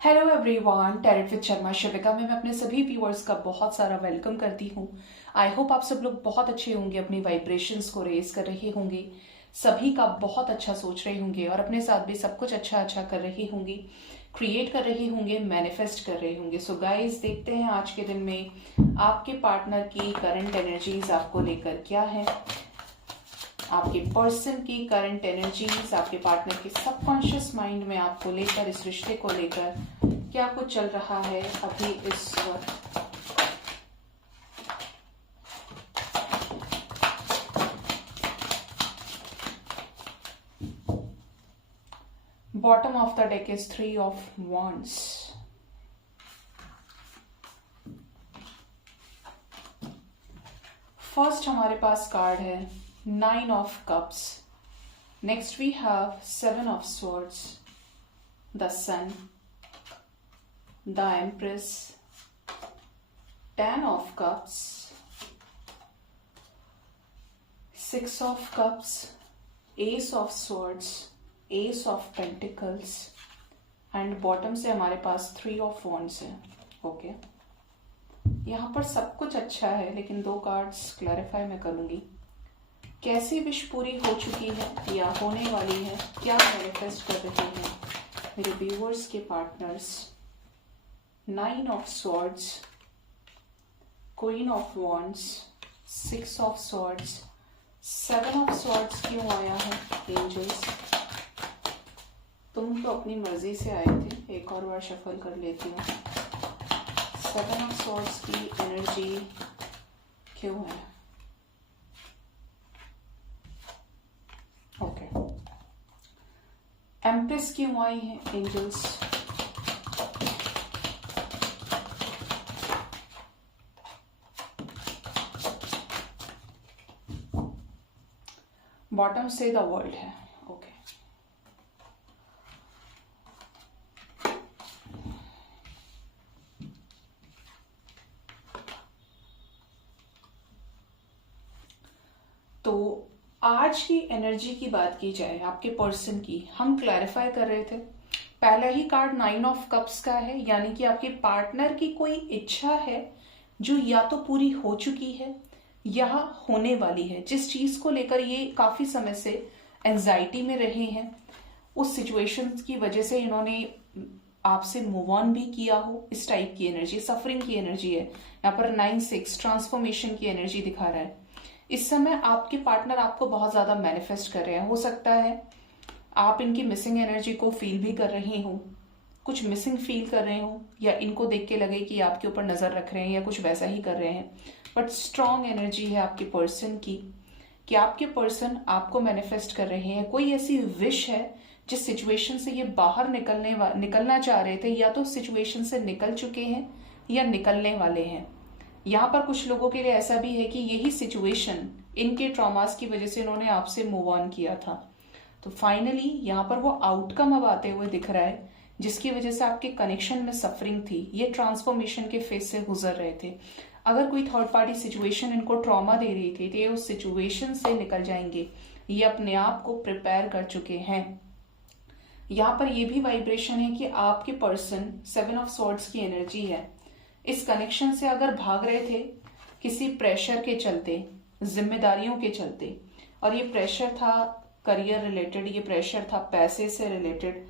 Hello everyone, tarot with Sharma Shivika में मैं अपने सभी व्यूअर्स का बहुत सारा वेलकम करती हूँ। आई होप आप सब लोग बहुत अच्छे होंगे, अपनी वाइब्रेशंस को रेज कर रहे होंगे, सभी का बहुत अच्छा सोच रहे होंगे और अपने साथ भी सब कुछ अच्छा अच्छा कर रहे होंगे, क्रिएट कर रहे होंगे, मैनिफेस्ट कर रहे होंगे। सो गाइस, देखते हैं आज के दिन में आपके पार्टनर की करंट एनर्जीज आपको लेकर क्या है। आपके पर्सन की करंट एनर्जीज, आपके पार्टनर के सबकॉन्शियस माइंड में आपको लेकर, इस रिश्ते को लेकर क्या कुछ चल रहा है अभी इस वक्त। Bottom of the deck is 3 of wands। First हमारे पास कार्ड है 9 of cups। Next we have 7 of swords, the sun, the empress, 10 of cups, 6 of cups, ace of swords, ace of pentacles and bottom से हमारे पास 3 of wands है। Okay, यहाँ पर सब कुछ अच्छा है, लेकिन दो कार्ड्स क्लैरिफाई मैं करूंगी। कैसी विश पूरी हो चुकी है या होने वाली है, क्या मैनिफेस्ट कर रहे हैं मेरे व्यूअर्स के partners. 9 of swords, queen of wands, 6 of swords, 7 of swords क्यों आया है एंजल्स? तुम तो अपनी मर्जी से आए थे, एक और बार शफल कर लेती हूँ। 7 of swords की एनर्जी क्यों है? ओके, एम्प्रेस क्यों आई है एंजल्स? बॉटम से द वर्ल्ड है। ओके, तो आज की एनर्जी की बात की जाए आपके पर्सन की, हम क्लैरिफाई कर रहे थे। पहला ही कार्ड 9 ऑफ कप्स का है, यानी कि आपके पार्टनर की कोई इच्छा है जो या तो पूरी हो चुकी है या होने वाली है, जिस चीज को लेकर ये काफी समय से एंजाइटी में रहे हैं। उस सिचुएशन की वजह से इन्होंने आपसे मूव ऑन भी किया हो, इस टाइप की एनर्जी, सफरिंग की एनर्जी है। यहाँ पर 9-6 ट्रांसफॉर्मेशन की एनर्जी दिखा रहा है। इस समय आपके पार्टनर आपको बहुत ज्यादा मैनिफेस्ट कर रहे हैं। हो सकता है आप इनकी मिसिंग एनर्जी को फील भी कर रहे हो, कुछ मिसिंग फील कर रहे हो, या इनको देख के लगे कि आपके ऊपर नजर रख रहे हैं या कुछ वैसा ही कर रहे हैं। बट स्ट्रॉन्ग एनर्जी है आपके पर्सन की कि आपके पर्सन आपको मैनिफेस्ट कर रहे हैं। कोई ऐसी विश है जिस सिचुएशन से ये बाहर निकलना चाह रहे थे, या तो सिचुएशन से निकल चुके हैं या निकलने वाले हैं। यहाँ पर कुछ लोगों के लिए ऐसा भी है कि यही सिचुएशन, इनके ट्रॉमास की वजह से इन्होंने आपसे मूव ऑन किया था। तो फाइनली यहाँ पर वो आउटकम अब आते हुए दिख रहा है, जिसकी वजह से आपके कनेक्शन में सफरिंग थी, ये ट्रांसफॉर्मेशन के फेज से गुजर रहे थे। अगर कोई थर्ड पार्टी सिचुएशन इनको ट्रॉमा दे रही थी तो ये उस सिचुएशन से निकल जाएंगे, ये अपने आप को प्रिपेयर कर चुके हैं। यहाँ पर ये भी वाइब्रेशन है कि आपके पर्सन 7 ऑफ सॉर्ड्स की एनर्जी है। इस कनेक्शन से अगर भाग रहे थे किसी प्रेशर के चलते, जिम्मेदारियों के चलते, और ये प्रेशर था करियर रिलेटेड, ये प्रेशर था पैसे से रिलेटेड,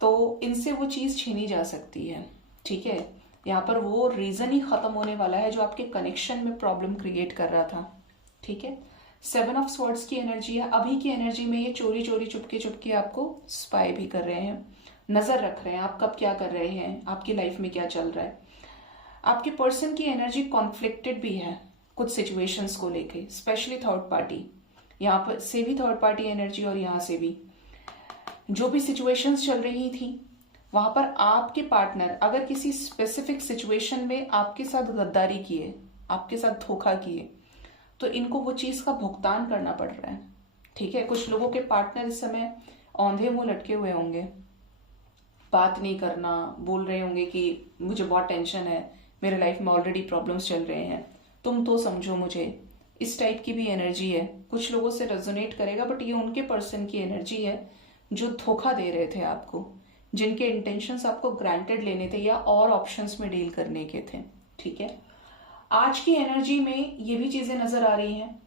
तो इनसे वो चीज छीनी जा सकती है। ठीक है, यहाँ पर वो रीजन ही खत्म होने वाला है जो आपके कनेक्शन में प्रॉब्लम क्रिएट कर रहा था। ठीक है, 7 ऑफ स्वॉर्ड्स की एनर्जी है। अभी की एनर्जी में ये चोरी चोरी चुपके चुपके आपको स्पाई भी कर रहे हैं, नजर रख रहे हैं आप कब क्या कर रहे हैं, आपकी लाइफ में क्या चल रहा है। आपके पर्सन की एनर्जी कॉन्फ्लिक्टेड भी है कुछ सिचुएशंस को लेके, स्पेशली थर्ड पार्टी। यहाँ पर से भी थर्ड पार्टी एनर्जी और यहाँ से भी जो भी सिचुएशंस चल रही थी, वहां पर आपके पार्टनर अगर किसी स्पेसिफिक सिचुएशन में आपके साथ गद्दारी किए, आपके साथ धोखा किए, तो इनको वो चीज का भुगतान करना पड़ रहा है। ठीक है, कुछ लोगों के पार्टनर इस समय औंधे मुंह लटके हुए होंगे, बात नहीं करना, बोल रहे होंगे कि मुझे बहुत टेंशन है, मेरे लाइफ में ऑलरेडी प्रॉब्लम्स चल रहे हैं, तुम तो समझो मुझे। इस टाइप की भी एनर्जी है, कुछ लोगों से रेजोनेट करेगा, बट ये उनके पर्सन की एनर्जी है जो धोखा दे रहे थे आपको, जिनके इंटेंशंस आपको ग्रांटेड लेने थे या और ऑप्शंस में डील करने के थे। ठीक है, आज की एनर्जी में ये भी चीजें नजर आ रही हैं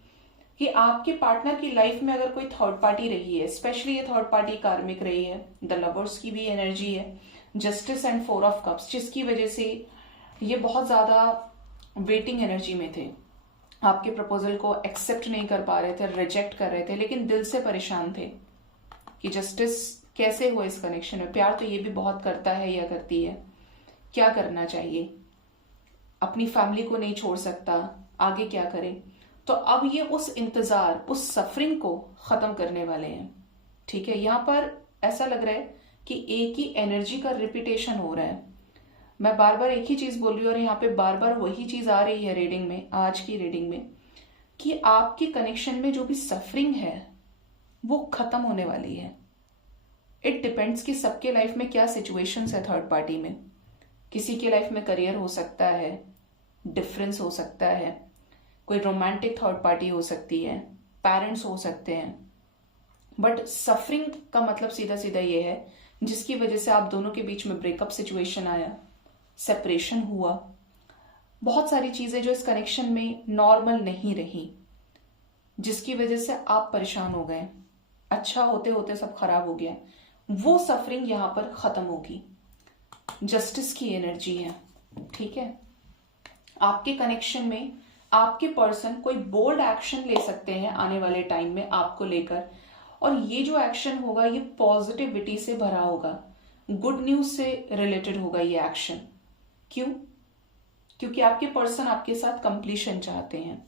कि आपके पार्टनर की लाइफ में अगर कोई थर्ड पार्टी रही है, स्पेशली ये थर्ड पार्टी कार्मिक रही है, द लवर्स की भी एनर्जी है, जस्टिस एंड 4 ऑफ कप्स, जिसकी वजह से ये बहुत ज्यादा वेटिंग एनर्जी में थे, आपके प्रपोजल को एक्सेप्ट नहीं कर पा रहे थे, रिजेक्ट कर रहे थे, लेकिन दिल से परेशान थे कि जस्टिस कैसे हो इस कनेक्शन में। प्यार तो ये भी बहुत करता है या करती है, क्या करना चाहिए, अपनी फैमिली को नहीं छोड़ सकता, आगे क्या करें। तो अब ये उस इंतजार, उस सफरिंग को खत्म करने वाले हैं। ठीक है, यहां पर ऐसा लग रहा है कि एक ही एनर्जी का रिपीटेशन हो रहा है। मैं बार बार एक ही चीज बोल रही हूँ और यहाँ पे बार बार वही चीज आ रही है रीडिंग में, आज की रीडिंग में, कि आपके कनेक्शन में जो भी सफरिंग है वो खत्म होने वाली है। इट डिपेंड्स कि सबके लाइफ में क्या सिचुएशंस है थर्ड पार्टी में। किसी के लाइफ में करियर हो सकता है, डिफरेंस हो सकता है, कोई रोमांटिक थर्ड पार्टी हो सकती है, पेरेंट्स हो सकते हैं, बट सफरिंग का मतलब सीधा सीधा ये है जिसकी वजह से आप दोनों के बीच में ब्रेकअप सिचुएशन आया, सेपरेशन हुआ, बहुत सारी चीजें जो इस कनेक्शन में नॉर्मल नहीं रही, जिसकी वजह से आप परेशान हो गए, अच्छा होते होते सब खराब हो गया, वो सफरिंग यहां पर खत्म होगी। जस्टिस की एनर्जी है। ठीक है, आपके कनेक्शन में आपके पर्सन कोई बोल्ड एक्शन ले सकते हैं आने वाले टाइम में आपको लेकर, और ये जो एक्शन होगा ये पॉजिटिविटी से भरा होगा, गुड न्यूज से रिलेटेड होगा ये एक्शन। क्यों? क्योंकि आपके पर्सन आपके साथ कंप्लीशन चाहते हैं,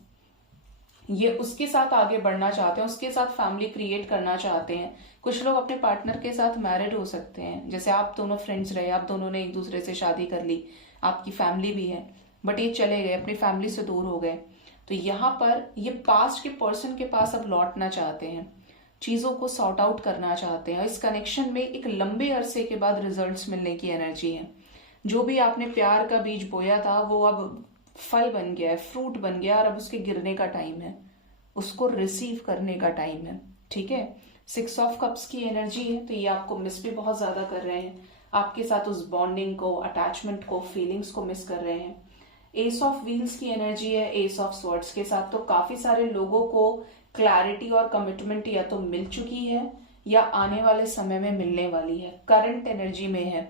ये उसके साथ आगे बढ़ना चाहते हैं, उसके साथ फैमिली क्रिएट करना चाहते हैं। कुछ लोग अपने पार्टनर के साथ मैरिड हो सकते हैं, जैसे आप दोनों फ्रेंड्स रहे, आप दोनों ने एक दूसरे से शादी कर ली, आपकी फैमिली भी है, बट ये चले गए, अपनी फैमिली से दूर हो गए। तो यहाँ पर ये पास्ट के पर्सन के पास अब लौटना चाहते हैं, चीजों को सॉर्ट आउट करना चाहते हैं। इस कनेक्शन में एक लंबे अरसे के बाद रिजल्ट्स मिलने की एनर्जी है। जो भी आपने प्यार का बीज बोया था वो अब फल बन गया है, फ्रूट बन गया, और अब उसके गिरने का टाइम है, उसको रिसीव करने का टाइम है। ठीक है, 6 ऑफ कप्स की एनर्जी है, तो ये आपको मिस भी बहुत ज्यादा कर रहे हैं, आपके साथ उस बॉन्डिंग को, अटैचमेंट को, फीलिंग्स को मिस कर रहे हैं। एस ऑफ व्हील्स की एनर्जी है एस ऑफ स्वॉर्ड्स के साथ, तो काफी सारे लोगों को क्लैरिटी और कमिटमेंट या तो मिल चुकी है या आने वाले समय में मिलने वाली है। करंट एनर्जी में है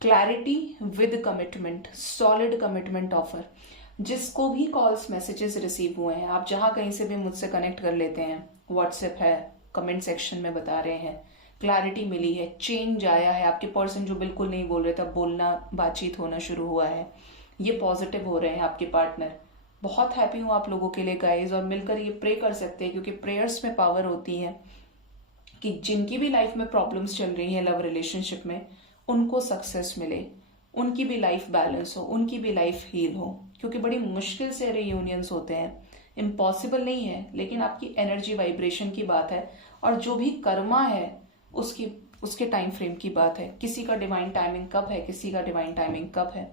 clarity with commitment, solid commitment offer. जिसको भी कॉल्स मैसेजेस रिसीव हुए हैं, आप जहां कहीं से भी मुझसे कनेक्ट कर लेते हैं, व्हाट्सएप है, कमेंट सेक्शन में बता रहे हैं, क्लैरिटी मिली है, चेंज आया है, आपके पर्सन जो बिल्कुल नहीं बोल रहे थे बोलना, बातचीत होना शुरू हुआ है, ये पॉजिटिव हो रहे हैं आपके पार्टनर। बहुत हैप्पी हूं आप लोगों के लिए गाइज, और मिलकर ये प्रे कर सकते हैं, क्योंकि प्रेयर्स में पावर होती है कि जिनकी भी लाइफ में प्रॉब्लम्स चल रही हैं लव रिलेशनशिप में, उनको सक्सेस मिले, उनकी भी लाइफ बैलेंस हो, उनकी भी लाइफ हील हो, क्योंकि बड़ी मुश्किल से रियूनियंस होते हैं, इम्पॉसिबल नहीं है, लेकिन आपकी एनर्जी वाइब्रेशन की बात है, और जो भी कर्मा है उसके टाइम फ्रेम की बात है। किसी का डिवाइन टाइमिंग कब है, किसी का डिवाइन टाइमिंग कब है।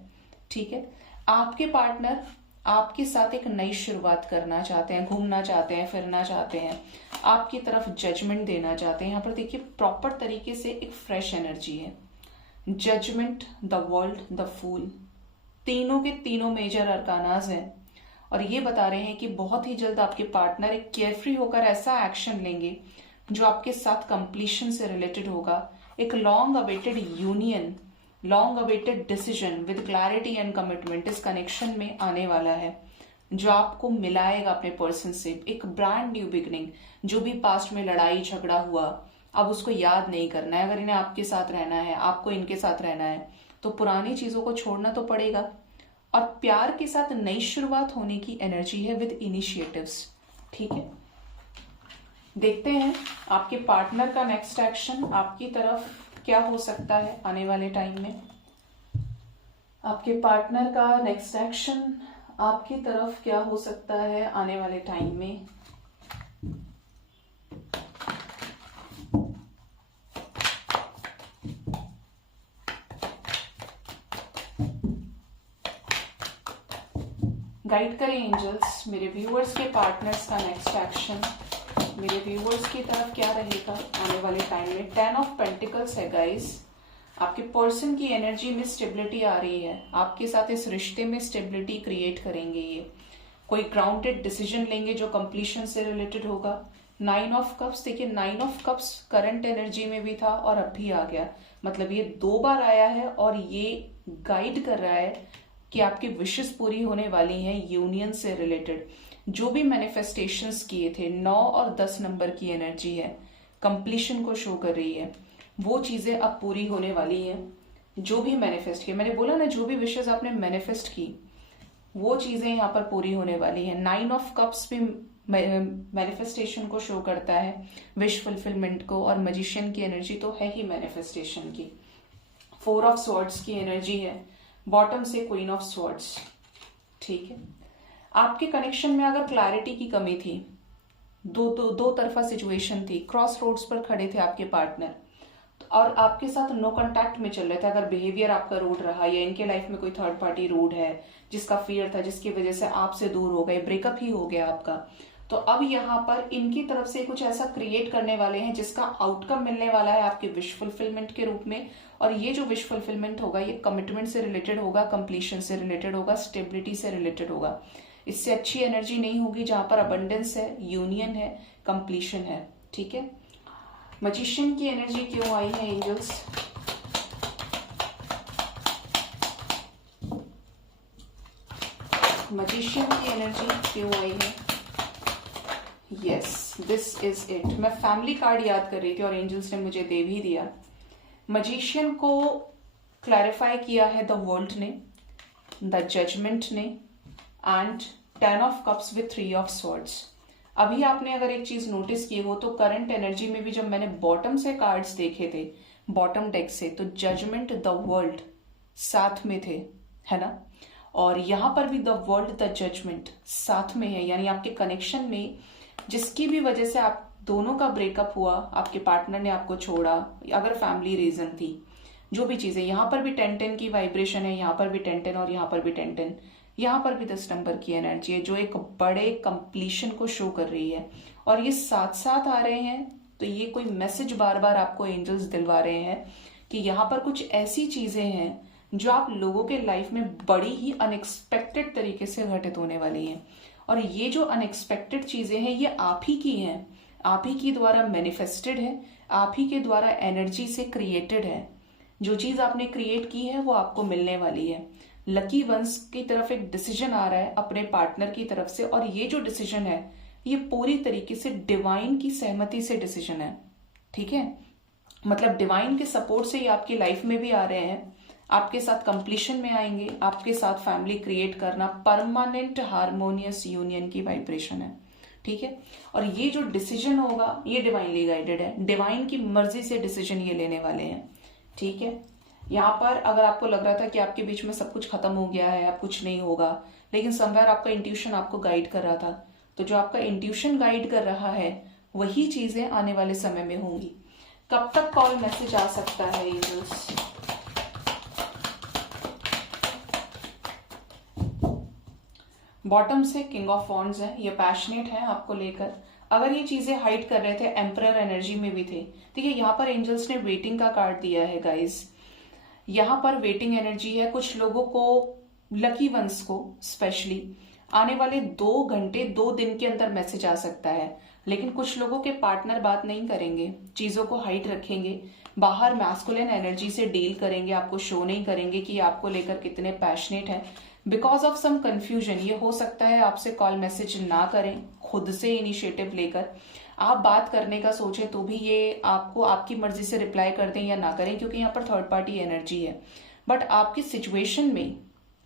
ठीक है, आपके पार्टनर आपके साथ एक नई शुरुआत करना चाहते हैं, घूमना चाहते हैं, फिरना चाहते हैं, आपकी तरफ जजमेंट देना चाहते हैं। यहाँ पर देखिए प्रॉपर तरीके से एक फ्रेश एनर्जी है, judgement, the world, the fool, तीनों के तीनों मेजर अरकानाज हैं, और ये बता रहे हैं कि बहुत ही जल्द आपके पार्टनर एक केयरफ्री होकर ऐसा एक्शन लेंगे जो आपके साथ कंप्लीशन से रिलेटेड होगा, एक long awaited union, long awaited decision with clarity and commitment इस कनेक्शन में आने वाला है, जो आपको मिलाएगा अपने पर्सन से। एक ब्रांड न्यू बिगनिंग, जो भी पास्ट में लड़ाई झगड़ा हुआ अब उसको याद नहीं करना है। अगर इन्हें आपके साथ रहना है, आपको इनके साथ रहना है, तो पुरानी चीजों को छोड़ना तो पड़ेगा, और प्यार के साथ नई शुरुआत होने की एनर्जी है विद इनिशिएटिव्स। ठीक है, देखते हैं आपके पार्टनर का नेक्स्ट एक्शन आपकी तरफ क्या हो सकता है आने वाले टाइम में। आपके पार्टनर का नेक्स्ट एक्शन आपकी तरफ क्या हो सकता है आने वाले टाइम में। गाइड करें एंजल्स मेरे व्यूअर्स के पार्टनर्स का नेक्स्ट एक्शन मेरे व्यूअर्स की तरफ क्या रहेगा आने वाले टाइम में। 10 ऑफ पेंटिकल्स है गाइस, आपके पर्सन की एनर्जी में स्टेबिलिटी आ रही है, आपके साथ इस रिश्ते में स्टेबिलिटी क्रिएट करेंगे। ये कोई ग्राउंडेड डिसीजन लेंगे जो कंप्लीशन से रिलेटेड होगा। 9 ऑफ कप्स, देखिए 9 ऑफ कप्स करंट एनर्जी में भी था और अब भी आ गया, मतलब ये 2 बार आया है और ये गाइड कर रहा है कि आपकी विशेस पूरी होने वाली हैं यूनियन से रिलेटेड। जो भी मैनिफेस्टेशंस किए थे, 9 और 10 नंबर की एनर्जी है, कंप्लीशन को शो कर रही है, वो चीजें अब पूरी होने वाली हैं। जो भी मैनिफेस्ट किया, मैंने बोला ना, जो भी विशेस आपने मैनिफेस्ट की वो चीजें यहाँ पर पूरी होने वाली है। 9 ऑफ कप्स भी मैनिफेस्टेशन को शो करता है, विश फुलफिलमेंट को, और मजिशियन की एनर्जी तो है ही मैनिफेस्टेशन की। 4 ऑफ स्वॉर्ड्स की एनर्जी है, बॉटम से क्वीन ऑफ स्वॉर्ड्स। ठीक है, आपके कनेक्शन में अगर क्लैरिटी की कमी थी, दो तरफा सिचुएशन थी, क्रॉस रोड्स पर खड़े थे आपके पार्टनर और आपके साथ नो कांटेक्ट में चल रहे थे, अगर बिहेवियर आपका रूड रहा या इनके लाइफ में कोई थर्ड पार्टी रूड है जिसका फियर था, जिसकी वजह से आपसे दूर हो गए, ब्रेकअप ही हो गया आपका, तो अब यहाँ पर इनकी तरफ से कुछ ऐसा क्रिएट करने वाले हैं जिसका आउटकम मिलने वाला है आपके विश फुलफिलमेंट के रूप में। और ये जो विश फुलफिलमेंट होगा ये कमिटमेंट से रिलेटेड होगा, कंप्लीशन से रिलेटेड होगा, स्टेबिलिटी से रिलेटेड होगा। इससे अच्छी एनर्जी नहीं होगी जहां पर अबंडेंस है, यूनियन है, कंप्लीशन है। ठीक है, मजिशियन की एनर्जी क्यों आई है एंजल्स? मजिशियन की एनर्जी क्यों आई है? Yes, this is it. मैं फैमिली कार्ड याद कर रही थी और एंजल्स ने मुझे दे भी दिया। मजिशियन को क्लैरिफाई किया है द वर्ल्ड ने, द जजमेंट ने, and 10 of cups with 3 of swords. अभी आपने अगर एक चीज नोटिस की हो तो करंट एनर्जी में भी जब मैंने बॉटम से कार्ड्स देखे थे, बॉटम डेक से, तो जजमेंट, द वर्ल्ड साथ में थे, है ना? और यहां पर भी द वर्ल्ड, द जजमेंट साथ में है, यानी आपके कनेक्शन में जिसकी भी वजह से आप दोनों का ब्रेकअप हुआ, आपके पार्टनर ने आपको छोड़ा, अगर फैमिली रीजन थी, जो भी चीजें, यहां पर भी 10-10 की वाइब्रेशन है, यहां पर भी 10-10 और यहां पर भी 10-10, यहाँ पर भी 10 नंबर की एनर्जी है जो एक बड़े कंप्लीशन को शो कर रही है। और ये साथ साथ आ रहे हैं, तो ये कोई मैसेज बार बार आपको एंजल्स दिलवा रहे हैं कि यहाँ पर कुछ ऐसी चीजें हैं जो आप लोगों के लाइफ में बड़ी ही अनएक्सपेक्टेड तरीके से घटित होने वाली हैं। और ये जो अनएक्सपेक्टेड चीजें हैं ये आप ही की हैं, आप ही के द्वारा मैनिफेस्टेड है, आप ही के द्वारा एनर्जी से क्रिएटेड है। जो चीज आपने क्रिएट की है वो आपको मिलने वाली है। लकी वंस की तरफ एक डिसीजन आ रहा है अपने पार्टनर की तरफ से, और ये जो डिसीजन है ये पूरी तरीके से डिवाइन की सहमति से डिसीजन है। ठीक है, मतलब डिवाइन के सपोर्ट से ये आपकी लाइफ में भी आ रहे हैं, आपके साथ कंप्लीशन में आएंगे, आपके साथ फैमिली क्रिएट करना, परमानेंट हार्मोनियस यूनियन की वाइब्रेशन है। ठीक है, और ये जो डिसीजन होगा ये डिवाइनली गाइडेड है, डिवाइन की मर्जी से डिसीजन ये लेने वाले हैं। ठीक है, यहाँ पर अगर आपको लग रहा था कि आपके बीच में सब कुछ खत्म हो गया है, अब कुछ नहीं होगा, लेकिन समवेयर आपका इंट्यूशन आपको गाइड कर रहा था, तो जो आपका इंट्यूशन गाइड कर रहा है वही चीजें आने वाले समय में होंगी। कब तक कॉल मैसेज आ सकता है एंजल्स? बॉटम से किंग ऑफ वॉन्ड्स है, ये पैशनेट है आपको लेकर। अगर ये चीजें हाइड कर रहे थे, एम्परर एनर्जी में भी थे। देखिए यहाँ पर एंजल्स ने वेटिंग का कार्ड दिया है गाइस, यहाँ पर वेटिंग एनर्जी है। कुछ लोगों को, लकी वंस को स्पेशली, आने वाले 2 घंटे 2 दिन के अंदर मैसेज आ सकता है, लेकिन कुछ लोगों के पार्टनर बात नहीं करेंगे, चीजों को हाइड रखेंगे, बाहर मैस्कुलिन एनर्जी से डील करेंगे, आपको शो नहीं करेंगे कि आपको लेकर कितने पैशनेट हैं। बिकॉज ऑफ सम कंफ्यूजन ये हो सकता है आपसे कॉल मैसेज ना करें, खुद से इनिशिएटिव लेकर आप बात करने का सोचे तो भी ये आपको आपकी मर्जी से रिप्लाई कर दें या ना करें, क्योंकि यहाँ पर थर्ड पार्टी एनर्जी है। बट आपकी सिचुएशन में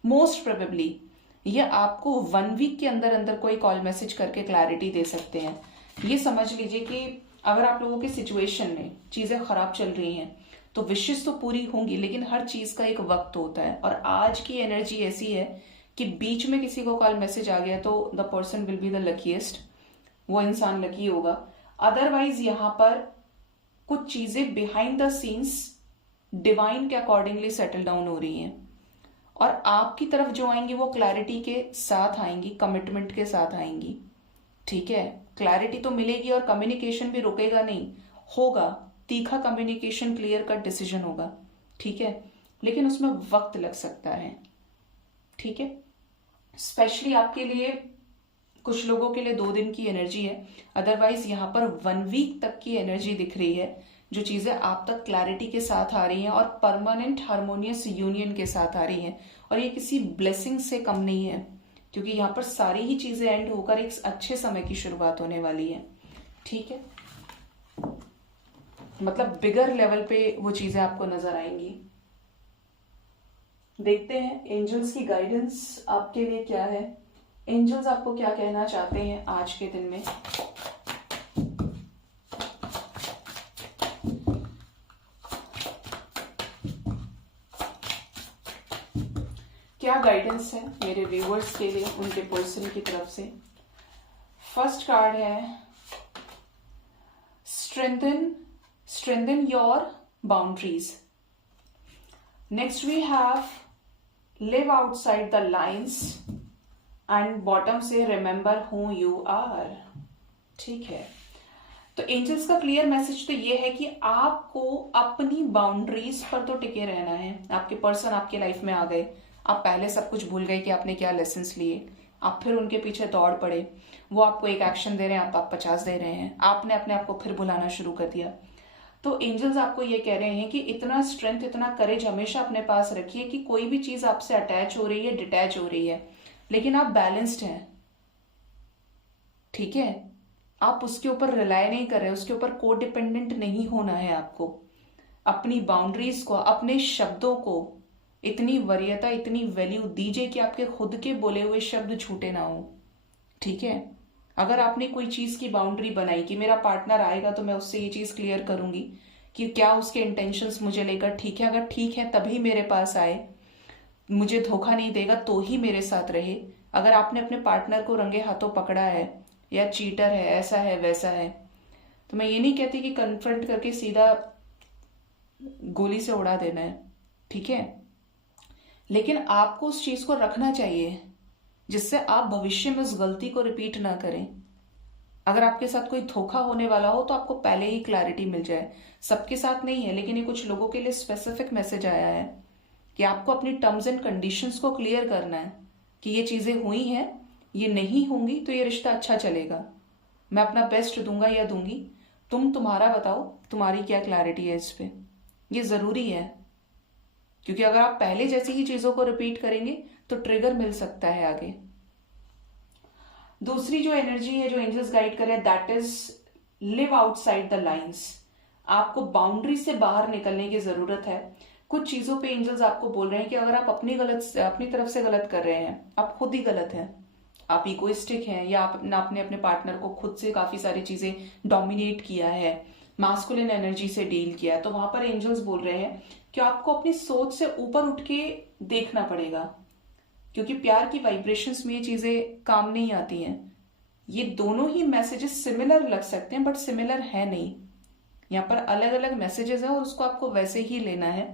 मोस्ट प्रोबेबली ये आपको 1 वीक के अंदर अंदर कोई कॉल मैसेज करके क्लैरिटी दे सकते हैं। ये समझ लीजिए कि अगर आप लोगों की सिचुएशन में चीजें खराब चल रही हैं तो विशेष तो पूरी होंगी, लेकिन हर चीज का एक वक्त होता है। और आज की एनर्जी ऐसी है कि बीच में किसी को कॉल मैसेज आ गया तो the person will be the luckiest, वो इंसान लकी होगा। अदरवाइज यहाँ पर कुछ चीजें बिहाइंड द सीन्स डिवाइन के अकॉर्डिंगली सेटल डाउन हो रही हैं, और आपकी तरफ जो आएंगी वो क्लैरिटी के साथ आएंगी, कमिटमेंट के साथ आएंगी। ठीक है, क्लैरिटी तो मिलेगी और कम्युनिकेशन भी रुकेगा नहीं, होगा तीखा कम्युनिकेशन, क्लियर कट डिसीजन होगा। ठीक है, लेकिन उसमें वक्त लग सकता है। ठीक है, स्पेशली आपके लिए, कुछ लोगों के लिए 2 दिन की एनर्जी है, अदरवाइज यहाँ पर 1 वीक तक की एनर्जी दिख रही है, जो चीजें आप तक क्लैरिटी के साथ आ रही हैं और परमानेंट हार्मोनियस यूनियन के साथ आ रही हैं। और ये किसी ब्लेसिंग से कम नहीं है, क्योंकि यहाँ पर सारी ही चीजें एंड होकर एक अच्छे समय की शुरुआत होने वाली है। ठीक है, मतलब बिगर लेवल पे वो चीजें आपको नजर आएंगी। देखते हैं एंजल्स की गाइडेंस आपके लिए क्या है, एंजल्स आपको क्या कहना चाहते हैं आज के दिन में। क्या गाइडेंस है मेरे व्यूअर्स के लिए उनके पर्सन की तरफ से। फर्स्ट कार्ड है strengthen your boundaries. Next we have live outside the lines and bottom से रिमेंबर हु यू आर। ठीक है, तो एंजल्स का क्लियर मैसेज तो ये है कि आपको अपनी बाउंड्रीज पर तो टिके रहना है। आपके पर्सन आपके लाइफ में आ गए, आप पहले सब कुछ भूल गए कि आपने क्या लेसन्स लिए, आप फिर उनके पीछे दौड़ पड़े, वो आपको एक एक्शन दे रहे हैं, आप 50 दे रहे हैं, आपने अपने आप को फिर भुलाना शुरू कर दिया। तो एंजल्स आपको ये कह रहे हैं कि इतना स्ट्रेंथ, इतना करेज हमेशा अपने पास रखिए कि कोई भी चीज आपसे अटैच हो रही है, डिटैच हो रही है, लेकिन आप बैलेंस्ड हैं। ठीक है, आप उसके ऊपर रिलाय नहीं कर रहे, उसके ऊपर को डिपेंडेंट नहीं होना है आपको। अपनी बाउंड्रीज को, अपने शब्दों को इतनी वरीयता, इतनी वैल्यू दीजिए कि आपके खुद के बोले हुए शब्द झूठे ना हो। ठीक है, अगर आपने कोई चीज की बाउंड्री बनाई कि मेरा पार्टनर आएगा तो मैं उससे ये चीज क्लियर करूंगी कि क्या उसके इंटेंशंस मुझे लेकर ठीक है, अगर ठीक है तभी मेरे पास आए, मुझे धोखा नहीं देगा तो ही मेरे साथ रहे। अगर आपने अपने पार्टनर को रंगे हाथों पकड़ा है या चीटर है, ऐसा है वैसा है, तो मैं ये नहीं कहती कि कन्फ्रंट करके सीधा गोली से उड़ा देना है। ठीक है, लेकिन आपको उस चीज को रखना चाहिए जिससे आप भविष्य में उस गलती को रिपीट ना करें। अगर आपके साथ कोई धोखा होने वाला हो तो आपको पहले ही क्लैरिटी मिल जाए। सबके साथ नहीं है, लेकिन ये कुछ लोगों के लिए स्पेसिफिक मैसेज आया है कि आपको अपनी टर्म्स एंड कंडीशंस को क्लियर करना है कि ये चीजें हुई हैं, ये नहीं होंगी तो ये रिश्ता अच्छा चलेगा, मैं अपना बेस्ट दूंगा या दूंगी, तुम्हारा बताओ, तुम्हारी क्या क्लैरिटी है इस पे। ये जरूरी है, क्योंकि अगर आप पहले जैसी ही चीजों को रिपीट करेंगे तो ट्रिगर मिल सकता है आगे। दूसरी जो एनर्जी है जो एंजल्स गाइड करे, that is live outside the lines. आपको बाउंड्री से बाहर निकलने की जरूरत है। कुछ चीजों पे एंजल्स आपको बोल रहे हैं कि अगर आप अपनी तरफ से गलत कर रहे हैं, आप खुद ही गलत हैं, आप इगोइस्टिक हैं, या आपने अपने पार्टनर को खुद से काफी सारी चीजें डोमिनेट किया है, मास्कुलिन एनर्जी से डील किया, तो वहां पर एंजल्स बोल रहे हैं कि आपको अपनी सोच से ऊपर उठ के देखना पड़ेगा, क्योंकि प्यार की वाइब्रेशंस में ये चीजें काम नहीं आती हैं। ये दोनों ही मैसेजेस सिमिलर लग सकते हैं बट सिमिलर है नहीं, यहाँ पर अलग अलग मैसेजेस हैं और उसको आपको वैसे ही लेना है।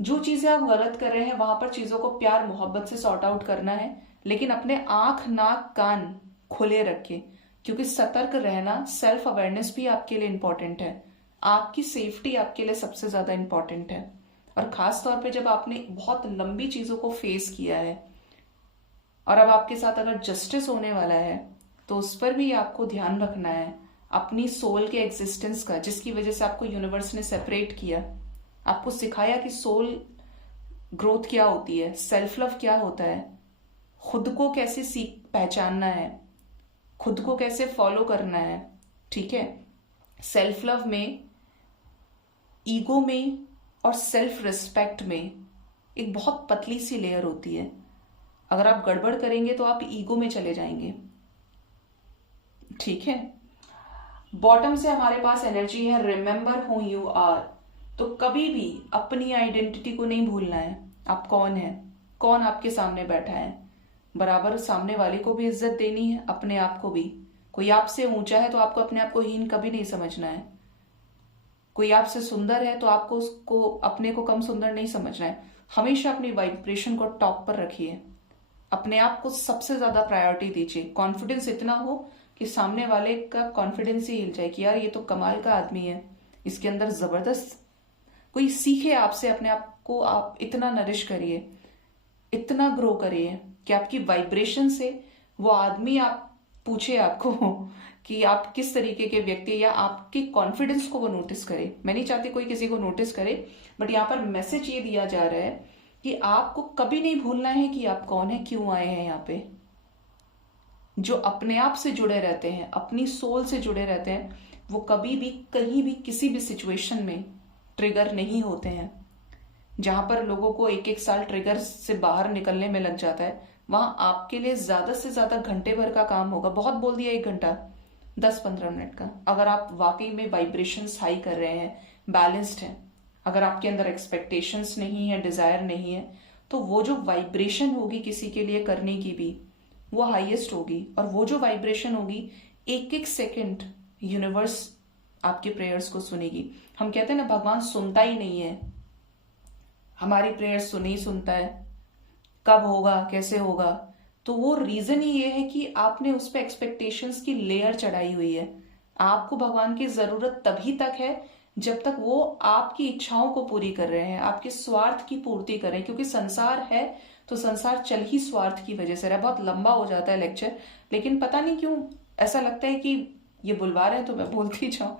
जो चीजें आप गलत कर रहे हैं वहां पर चीजों को प्यार मोहब्बत से सॉर्ट आउट करना है, लेकिन अपने आंख नाक कान खुले रखे, क्योंकि सतर्क रहना, सेल्फ अवेयरनेस भी आपके लिए इंपॉर्टेंट है। आपकी सेफ्टी आपके लिए सबसे ज्यादा इंपॉर्टेंट है, और खास तौर पे जब आपने बहुत लंबी चीजों को फेस किया है और अब आपके साथ अगर जस्टिस होने वाला है तो उस पर भी आपको ध्यान रखना है, अपनी सोल के एग्जिस्टेंस का, जिसकी वजह से आपको यूनिवर्स ने सेपरेट किया, आपको सिखाया कि सोल ग्रोथ क्या होती है, सेल्फ लव क्या होता है, खुद को कैसे सीख पहचानना है, खुद को कैसे फॉलो करना है। ठीक है, सेल्फ लव में, ईगो में और सेल्फ रिस्पेक्ट में एक बहुत पतली सी लेयर होती है। अगर आप गड़बड़ करेंगे तो आप ईगो में चले जाएंगे। ठीक है, बॉटम से हमारे पास एनर्जी है रिमेंबर हु यू आर। तो कभी भी अपनी आइडेंटिटी को नहीं भूलना है। आप कौन हैं, कौन आपके सामने बैठा है, बराबर सामने वाले को भी इज्जत देनी है, अपने आप को भी। कोई आपसे ऊंचा है तो आपको अपने आप को हीन कभी नहीं समझना है। कोई आपसे सुंदर है तो आपको उसको, अपने को कम सुंदर नहीं समझना है। हमेशा अपनी वाइब्रेशन को टॉप पर रखिए, अपने आप को सबसे ज्यादा प्रायोरिटी दीजिए। कॉन्फिडेंस इतना हो कि सामने वाले का कॉन्फिडेंस ही हिल जाए कि यार ये तो कमाल का आदमी है, इसके अंदर जबरदस्त कोई सीखे आपसे, अपने आप को आप इतना नरिश करिए, इतना ग्रो करिए कि आपकी वाइब्रेशन से वो आदमी आप पूछे आपको कि आप किस तरीके के व्यक्ति, या आपके कॉन्फिडेंस को वो नोटिस करे। मैं नहीं चाहती कोई किसी को नोटिस करे, बट यहाँ पर मैसेज ये दिया जा रहा है कि आपको कभी नहीं भूलना है कि आप कौन है, क्यों आए हैं यहाँ पे। जो अपने आप से जुड़े रहते हैं, अपनी सोल से जुड़े रहते हैं, वो कभी भी कहीं भी किसी भी सिचुएशन में ट्रिगर नहीं होते हैं। जहां पर लोगों को एक एक साल ट्रिगर से बाहर निकलने में लग जाता है, वहां आपके लिए ज्यादा से ज्यादा घंटे भर का काम होगा। बहुत बोल दिया 1 घंटा, 10-15 मिनट का। अगर आप वाकई में वाइब्रेशंस हाई कर रहे हैं, बैलेंस्ड हैं, अगर आपके अंदर एक्सपेक्टेशंस नहीं है, डिजायर नहीं है, तो वो जो वाइब्रेशन होगी किसी के लिए करने की भी, वो हाईएस्ट होगी। और वो जो वाइब्रेशन होगी, एक एक सेकेंड यूनिवर्स आपके प्रेयर्स को सुनेगी। हम कहते हैं ना, भगवान सुनता ही नहीं है, हमारी प्रेयर्स नहीं सुनता है, कब होगा, कैसे होगा। तो वो रीजन ही ये है कि आपने उस पर एक्सपेक्टेशंस की लेयर चढ़ाई हुई है। आपको भगवान की जरूरत तभी तक है जब तक वो आपकी इच्छाओं को पूरी कर रहे हैं, आपके स्वार्थ की पूर्ति कर रहे हैं। क्योंकि संसार है तो संसार चल ही स्वार्थ की वजह से रहा। बहुत लंबा हो जाता है लेक्चर, लेकिन पता नहीं क्यों ऐसा लगता है कि ये बुलवा रहे हैं तो मैं बोलती जाऊं।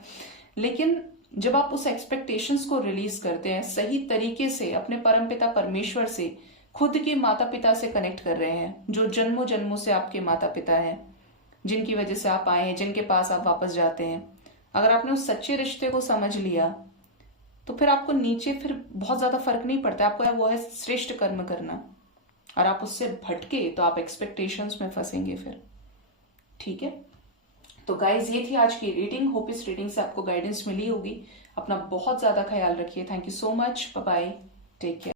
लेकिन जब आप उस एक्सपेक्टेशंस को रिलीज करते हैं सही तरीके से, अपने परमपिता परमेश्वर से, खुद के माता पिता से कनेक्ट कर रहे हैं, जो जन्मों जन्मों से आपके माता पिता हैं, जिनकी वजह से आप आए हैं, जिनके पास आप वापस जाते हैं, अगर आपने उस सच्चे रिश्ते को समझ लिया तो फिर आपको नीचे फिर बहुत ज्यादा फर्क नहीं पड़ता। आपको वो है श्रेष्ठ कर्म करना, और आप उससे भटके तो आप एक्सपेक्टेशंस में फंसेंगे फिर। ठीक है, तो गाइज ये थी आज की रीडिंग। होप इस रीडिंग से आपको गाइडेंस मिली होगी। अपना बहुत ज्यादा ख्याल रखिए। Thank you so much, bye bye, take care.